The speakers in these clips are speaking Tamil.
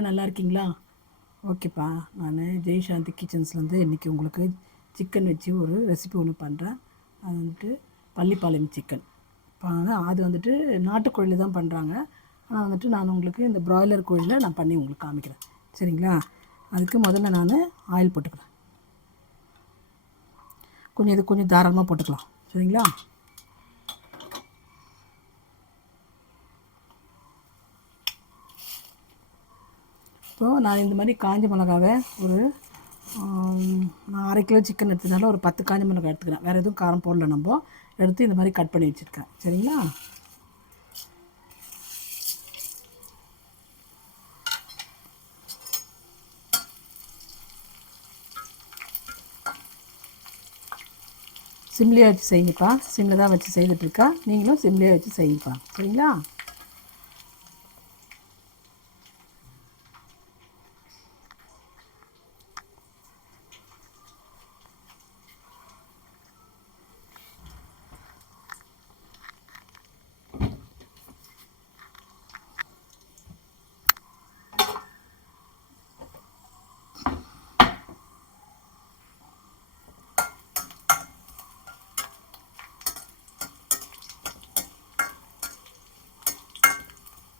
எல்லாம் நல்லா இருக்கீங்களா? ஓகேப்பா, நான் ஜெய்சாந்தி கிச்சன்ஸ்லேருந்து இன்றைக்கி உங்களுக்கு சிக்கன் வச்சு ஒரு ரெசிபி ஒன்று பண்ணுறேன். அது வந்துட்டு பள்ளிப்பாளையம் சிக்கன். அது வந்துட்டு நாட்டுக்கோழியில் தான் பண்ணுறாங்க. ஆனால் வந்துட்டு நான் உங்களுக்கு இந்த ப்ராய்லர் கோழியில் நான் பண்ணி உங்களுக்கு காமிக்கிறேன். சரிங்களா? அதுக்கு முதல்ல நான் ஆயில் போட்டுக்கிறேன். கொஞ்சம் தாராளமாக போட்டுக்கலாம். சரிங்களா? இப்போது நான் இந்த மாதிரி காஞ்ச மிளகாவை நான் 1/2 கிலோ சிக்கன் எடுத்ததுனால ஒரு 10 காஞ்ச மிளகாய் எடுத்துக்கிறேன். வேறு எதுவும் காரம் போடல. நம்ம எடுத்து இந்த மாதிரி கட் பண்ணி வச்சுருக்கேன். சரிங்களா? சிம்லேயே வச்சு செய்யுங்கப்பா. சிம்மில் தான் வச்சு செய்துட்ருக்கா. நீங்களும் சிம்லேயே வச்சு செய்யுங்கப்பா. சரிங்களா?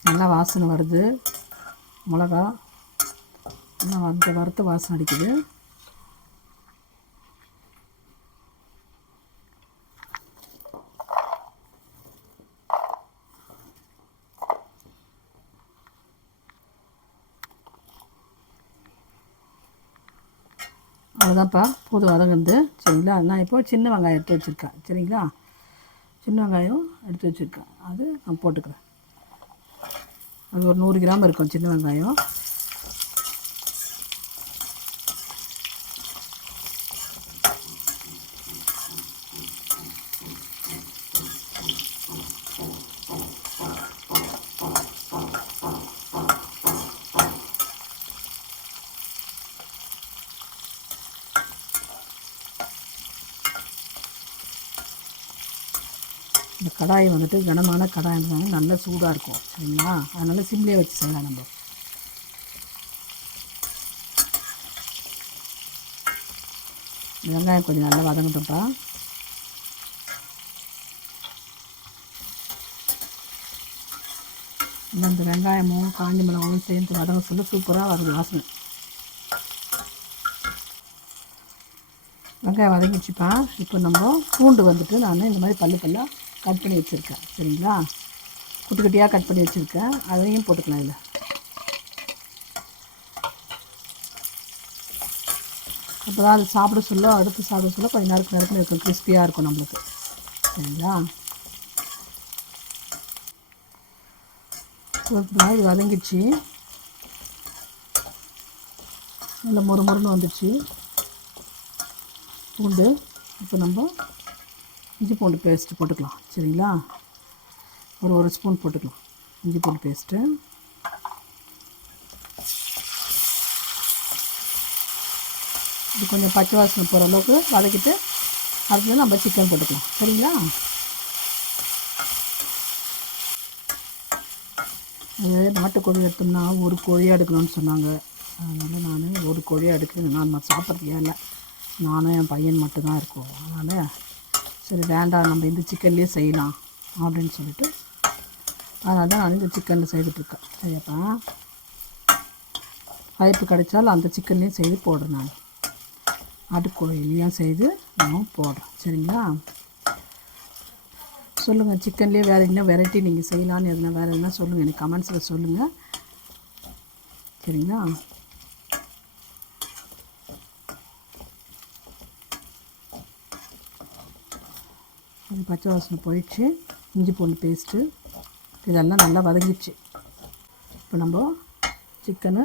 நல்லா வாசனை வருது. மிளகா நல்லா வறுத்த வாசனை அடிக்குது. அவ்வளோதான்ப்பா, போது வதங்குது. சரிங்களா? நான் இப்போது சின்ன வெங்காயம் எடுத்து வச்சுருக்கேன். சரிங்களா? சின்ன வெங்காயம் எடுத்து வச்சுருக்கேன். அது நான் போட்டுக்கிறேன். அது ஒரு 100 கிராம் இருக்கும் சின்ன வெங்காயம். இந்த கடாயை வந்துட்டு கனமான கடாய் இருந்தாலும் நல்ல சூடாக இருக்கும். சரிங்களா? அதனால் சிம்லேயே வச்சு செய்யலாம். நம்ம வெங்காயம் கொஞ்சம் நல்லா வதங்கட்டும்ப்பா. இந்த வெங்காயமும் காஞ்ச மிளகாவும் சேர்ந்து வதங்க சொல்ல சூப்பராக வருது வாசனை. வெங்காயம் வதங்கிடுச்சுப்பா. இப்போ நம்ம பூண்டு வந்துட்டு நான் இந்த மாதிரி பல்லாக கட் பண்ணி வச்சுருக்கேன். சரிங்களா? குட்டி குட்டியாக கட் பண்ணி வச்சுருக்கேன். அதையும் போட்டுக்கலாம். இதில் அப்போ தான் அது சாப்பிட சொல்ல கொஞ்சம் நேரத்தில் இருக்கும். கிறிஸ்பியாக இருக்கும் நம்மளுக்கு. சரிங்களா? இது வதங்கிடுச்சு. நல்லா மொறுன்னு வந்துடுச்சு பூண்டு. இப்போ நம்ம இஞ்சி பூண்டு பேஸ்ட்டு போட்டுக்கலாம். சரிங்களா? ஒரு ஸ்பூன் போட்டுக்கலாம் இஞ்சி பூண்டு பேஸ்ட்டு. இது கொஞ்சம் பச்சை வாசனை போகிற அளவுக்கு வதக்கிட்டு அடுத்து நம்ம சிக்கன் போட்டுக்கலாம். சரிங்களா? அது நாட்டுக்கோழி எடுத்தோம்னா ஒரு கோழியாக எடுக்கணும்னு சொன்னாங்க. அதனால் நான் ஒரு கோழியாக எடுக்கிறேன். நான் சாப்பிட்றதுக்கு இல்லை, நானும் என் பையன் மட்டும்தான் இருக்கோம். அதனால் சரி வேண்டாம், நம்ம இந்த சிக்கன்லேயே செய்யலாம் அப்படின்னு சொல்லிட்டு அதனால தான் நான் இந்த சிக்கனில் செய்துட்ருக்கேன். சரியாப்பா? வாய்ப்பு கிடைச்சாலும் அந்த சிக்கன்லேயும் செய்து போடுறேன். நான் ஆட்டுக்கோழிலையும் செய்து நான் போடுறேன். சரிங்களா? சொல்லுங்கள், சிக்கன்லேயே வேறு என்ன வெரைட்டி நீங்கள் செய்யலான்னு எதுனா வேறு எதுனா சொல்லுங்கள். எனக்கு கமெண்ட்ஸில் சொல்லுங்கள். சரிங்களா? அது பச்சை வாசனை போயிடுச்சு. இஞ்சி பூண்டு பேஸ்ட்டு இதெல்லாம் நல்லா வதங்கிடுச்சு. இப்போ நம்ம சிக்கனை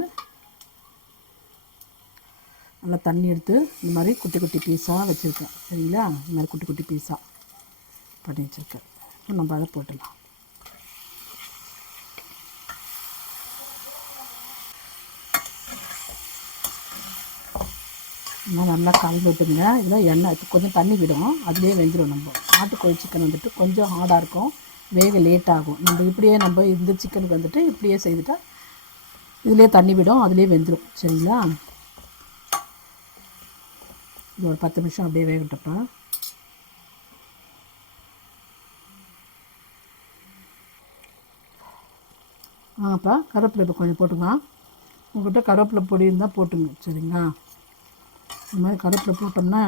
நல்லா தண்ணி எடுத்து இந்த மாதிரி குட்டி குட்டி பீஸாக வச்சுருக்கேன். சரிங்களா? இந்த மாதிரி குட்டி குட்டி பீஸாக பண்ணி வச்சுருக்கேன். இப்போ நம்ம அதை போட்டுடலாம். இன்னும் நல்லா கலந்து விட்டுங்க. இதில் எண்ணெய் கொஞ்சம் தண்ணி விடும், அதுலேயே வெந்துடும். நம்ம நாட்டுக்கோழி சிக்கன் வந்துட்டு கொஞ்சம் ஹார்டாக இருக்கும், வேக லேட் ஆகும். நம்ம இந்த சிக்கனுக்கு வந்துட்டு இப்படியே செய்துட்டால் இதிலே தண்ணி விடும், அதிலே வெந்துடும். சரிங்களா? இது ஒரு 10 நிமிஷம் அப்படியே வேகட்டப்பா. ஆப்பா கருவேப்பிலை இப்போ கொஞ்சம் போட்டுக்கலாம். உங்கள்கிட்ட கருவேப்பிலை பொடி இருந்தால் போட்டுங்க. சரிங்களா? இந்த மாதிரி கருவேப்பிலை போட்டோம்னா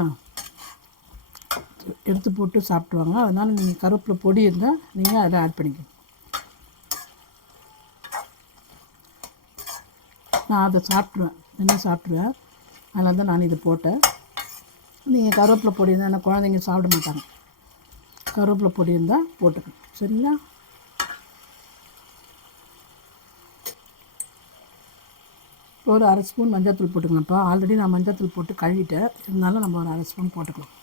எடுத்து போட்டு சாப்பிடுவாங்க. அதனால் நீங்கள் கருவேப்பிலை பொடி இருந்தால் நீங்கள் அதில் ஆட் பண்ணிக்கணும். நான் அதை சாப்பிட்ருவேன். அதனால தான் நான் இதை போட்டேன். நீங்கள் கருவேப்பிலை பொடி இருந்தால் என்ன குழந்தைங்க சாப்பிட மாட்டாங்க. கருவேப்பிலை பொடி இருந்தால் போட்டுக்கணும். சரிங்களா? ஒரு அரை ஸ்பூன் மஞ்சள்தூள் போட்டுக்கலாம்ப்பா. ஆல்ரெடி நான் மஞ்சள்தூள் போட்டு கழுவிட்டேன். இருந்தாலும் நம்ம ஒரு அரை ஸ்பூன் போட்டுக்கலாம்.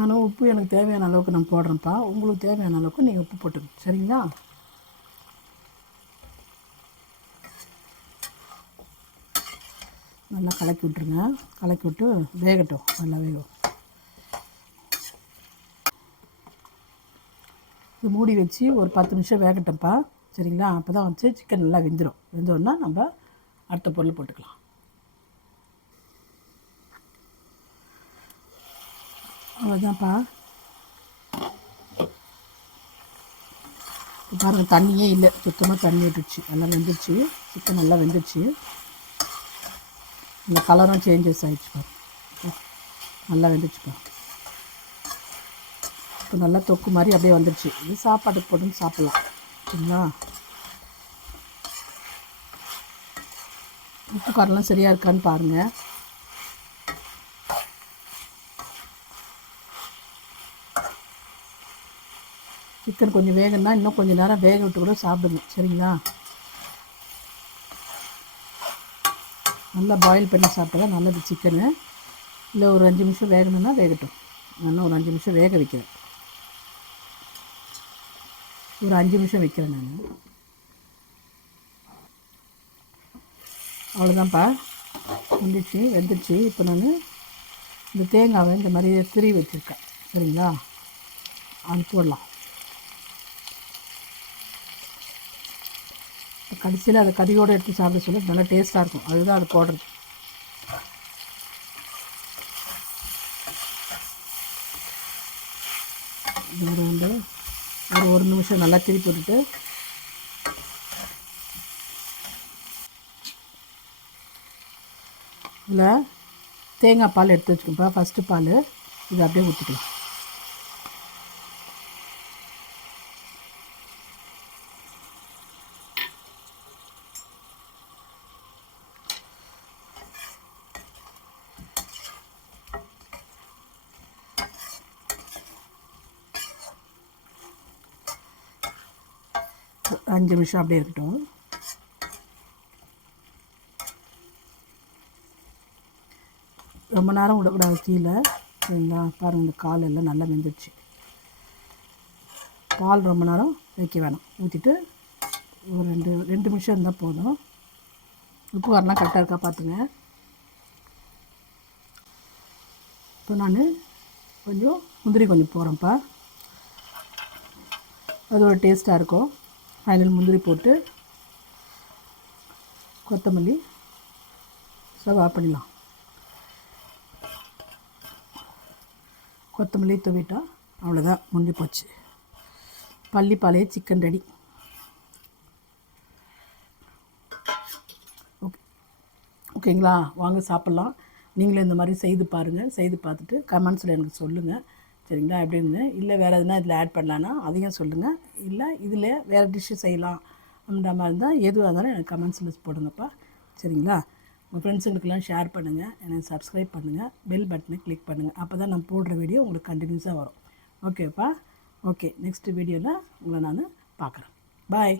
நானும் உப்பு எனக்கு தேவையான அளவுக்கு நான் போடுறேன்ப்பா. உங்களுக்கு தேவையான அளவுக்கு நீங்கள் உப்பு போட்டுக்கணும். சரிங்களா? நல்லா கலக்கி விட்ருங்க. கலக்கி விட்டு வேகட்டும். நல்லா வேகும். இது மூடி வச்சு ஒரு 10 நிமிஷம் வேகட்டோம்ப்பா. சரிங்களா? அப்போ தான் வச்சு சிக்கன் நல்லா வெந்துடும். வெந்தோடனா நம்ம அடுத்த பொருள் போட்டுக்கலாம். அவ்வளோதான்ப்பா. பாருங்கள், தண்ணியே இல்லை, சுத்தமாக தண்ணி விட்டுருச்சு. நல்லா வெந்துருச்சு. சிக்கன் நல்லா வெந்துருச்சு. இந்த கலரும் சேஞ்சஸ் ஆகிடுச்சுப்பா. நல்லா வெந்துருச்சுப்பா. இப்போ நல்லா தொக்கு மாதிரி அப்படியே வந்துடுச்சு. இது சாப்பாட்டுக்கு போட்டு சாப்பிட்லாம். சரிங்களா? உப்பு காரெல்லாம் சரியாக இருக்கான்னு பாருங்கள். சிக்கன் கொஞ்சம் வேகணும்னா இன்னும் கொஞ்சம் நேரம் வேக விட்டு கூட சாப்பிடுங்க. சரிங்களா? நல்லா பாயில் பண்ணி சாப்பிட்டா நல்லது சிக்கனு. இல்லை ஒரு 5 நிமிஷம் வேகணும்னா வேகட்டும். நான் ஒரு 5 நிமிஷம் வேக வைக்கிறேன். ஒரு 5 நிமிஷம் வைக்கிறேன் நான். அவ்வளோதான்ப்பா. வெந்துடுச்சு. இப்போ நான் இந்த தேங்காவை இந்த மாதிரி திருவி வச்சுருக்கேன். சரிங்களா? அது போடலாம். கடைசியில் அதை கறியோடு எடுத்து சாப்பிட சொல்ல நல்லா டேஸ்ட்டாக இருக்கும். அதுதான் அது போடுறது. ஒரு நிமிஷம் நல்லா திருப்பி போட்டுட்டு இதில் தேங்காய் பால் எடுத்து வச்சுக்கோப்பா. ஃபஸ்ட்டு பால் இதை அப்படியே ஊற்றிக்கலாம். ஒரு 5 நிமிஷம் அப்படியே இருக்கட்டும். ரொம்ப நேரம் விடக்கூடாது கீழே. சரிங்களா? பாருங்கள், இந்த கால் எல்லாம் நல்லா வெந்துடுச்சு. பால் ரொம்ப நேரம் வைக்க வேணாம். ஊற்றிட்டு ஒரு 2 நிமிஷம் இருந்தால் போதும். உப்பு காரெலாம் கரெக்டாக இருக்கா பார்த்துங்க. இப்போ நான் கொஞ்சம் முந்திரி கொஞ்சம் போடுறேன்ப்பா. அது ஒரு டேஸ்ட்டாக இருக்கும். ஃபைனல் முந்திரி போட்டு கொத்தமல்லி ஸ்டவ் ஆஃப் பண்ணிடலாம். கொத்தமல்லி தூவிட்டா அவ்வளோதான், முடிஞ்சு போச்சு. Pallipalayam chicken ready. ஓகேங்களா? வாங்க சாப்பிட்லாம். நீங்களும் இந்த மாதிரி செய்து பாருங்கள். செய்து பார்த்துட்டு கமெண்ட்ஸில் எனக்கு சொல்லுங்கள். சரிங்களா? எப்படின்னு. இல்லை வேறு எதுனா இதில் ஆட் பண்ணலான்னா அதையும் சொல்லுங்கள். இல்லை இதில் வேறு டிஷ்ஷு செய்யலாம் அந்த மாதிரி இருந்தால் எதுவாக இருந்தாலும் எனக்கு கமெண்ட்ஸில் போடுங்கப்பா. சரிங்களா? உங்கள் ஃப்ரெண்ட்ஸுங்களுக்கெல்லாம் ஷேர் பண்ணுங்கள். எனக்கு சப்ஸ்கிரைப் பண்ணுங்கள். பெல் பட்டனை கிளிக் பண்ணுங்கள். அப்போ தான் நான் போடுற வீடியோ உங்களுக்கு கண்டினியூஸாக வரும். ஓகேப்பா? ஓகே, நெக்ஸ்ட் வீடியோவில் உங்களை நான் பார்க்குறேன். பாய்.